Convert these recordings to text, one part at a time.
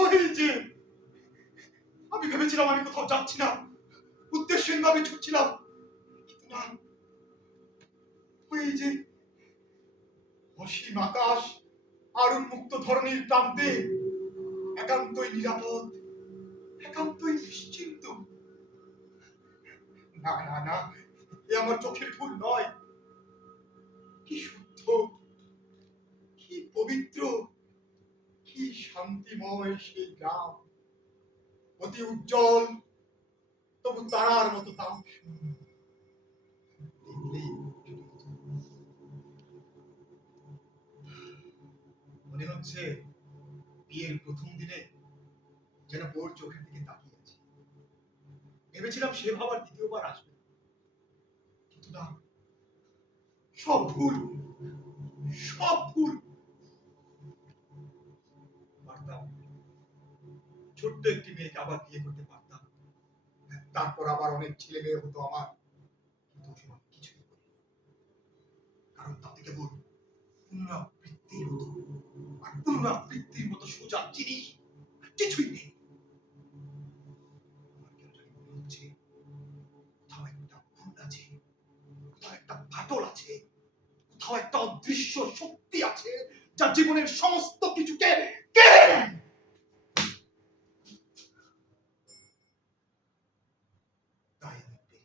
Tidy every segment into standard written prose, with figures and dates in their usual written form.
ওই যে আমি ভেবেছিলাম আমি কোথাও যাচ্ছি না, উদ্দেশ্যহীনভাবে ছুটছিলাম, কিন্তু না, ওই যে অসীম আকাশ আর উন্মুক্ত ধরনীর প্রান্তে একান্তই নিরাপদ, একান্তই নিশ্চিন্ত। না না না, এ আমার চোখের ভুল নয়। কি শুদ্ধ, কি পবিত্র, কি শান্তিময় সেই গ্রাম, অতি উজ্জ্বল, তবু তারার মতো তাপ মনে হচ্ছে বিয়ের প্রথম দিনে যেন বোর চোখের দিকে তাকিয়ে আছি। ভেবেছিলাম সে ভাবার দ্বিতীয়বার আসবে, কিন্তু না, সব ভুল, সব ভুল। পারতাম ছোট্ট একটি মেয়েকে আবার বিয়ে করতে পারতাম, তারপর আবার অনেক ছেলে মেয়ে হতো আমার, কিন্তু সময় কিছুই করি, কারণ তাতে কেবল পুনরাবৃত্তির মতো, আর পুনরাবৃত্তির মতো সোজা জিনিস কিছুই নেই। আমার কেন জানি মনে হচ্ছে কোথাও একটা ভুল আছে, কোথাও একটা ফাটল আছে, কোথাও একটা অদৃশ্য শক্তি আছে যা জীবনের সমস্ত কিছুকে কেড়ে নেয়। তাই আমি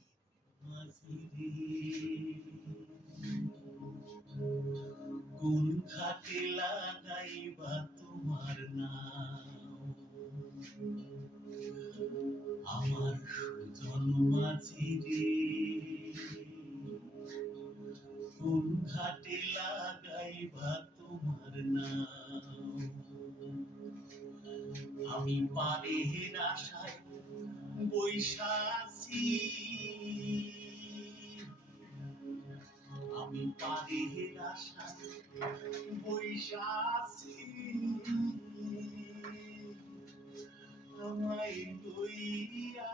কোন ঘাটে লাগাইবা তোমার নাম, আমার সুজন মাঝি রে, কোন ঘাটে লাগাইবা তোমার নাম। আমি পারের আশায় বৈশা আছি, আমি পারের আশায় বৈশা আছি, আমায় লইয়া